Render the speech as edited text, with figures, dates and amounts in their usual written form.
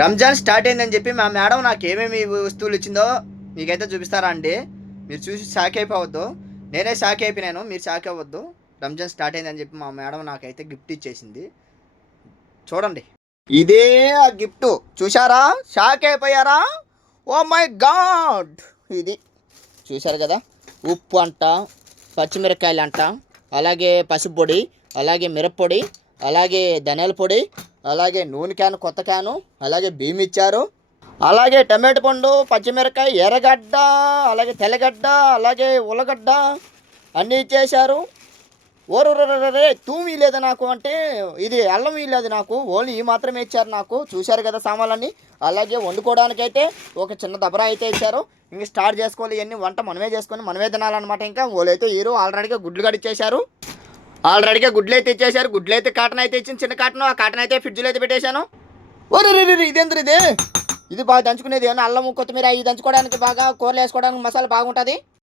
Ramzan start అయిందని చెప్పి మా మేడం నాకు ఏమేమి వస్తువులు ఇచ్చిందో మీకైతే చూపిస్తారా అండి. మీరు చూసి షాక్ అయిపోవద్దు. నేనే షాక్ అయిపోయినాను, మీరు షాక్ అవ్వద్దు. రంజాన్ స్టార్ట్ అయిందని చెప్పి మా మేడం నాకైతే గిఫ్ట్ ఇచ్చేసింది. చూడండి, ఇదే ఆ గిఫ్ట్. చూసారా? షాక్ అయిపోయారా? Oh my god! ఇది చూశారు కదా, ఉప్పు అంట, పచ్చిమిరపకాయలు అంట, అలాగే పసుపు పొడి, అలాగే మిరప్పొడి, అలాగే ధనియాల పొడి, అలాగే నూనె క్యాను, కొత్త క్యాను, అలాగే బియ్యం ఇచ్చారు, అలాగే టమాటో పండు, పచ్చిమిరకాయ, ఎర్రగడ్డ, అలాగే తెల్లగడ్డ, అలాగే ఉల్లగడ్డ అన్నీ ఇచ్చేశారు. ఓరరే తూమి లేదు నాకు, అంటే ఇది అల్లం లేదు నాకు, ఓన్లీ ఈ మాత్రమే ఇచ్చారు నాకు. చూశారు కదా సామాన్లన్నీ. అలాగే వండుకోవడానికైతే ఒక చిన్న దబరా అయితే ఇచ్చారు. ఇంక స్టార్ట్ చేసుకోవాలి, ఇవన్నీ వంట మనమే చేసుకొని మనమే తినాలన్నమాట. ఇంకా వాళ్ళైతే హీరో ఆల్రెడీగా గుడ్లు కడిచ్చేశారు. ఆల్రెడీగా గుడ్లు అయితే ఇచ్చేశారు. గుడ్లు అయితే కాటన్ అయితే ఇచ్చింది, చిన్న కాటన్. ఆ కాటన్ అయితే ఫ్రిడ్జ్లో అయితే పెట్టేశాను. ఓరే ఇదేంద్ర ఇది బాగా దంచుకునేది. ఏమన్నా అల్లం కొత్తిమీర ఇది దంచుకోవడానికి, బాగా కూరలు వేసుకోవడానికి మసాలా బాగుంటుంది.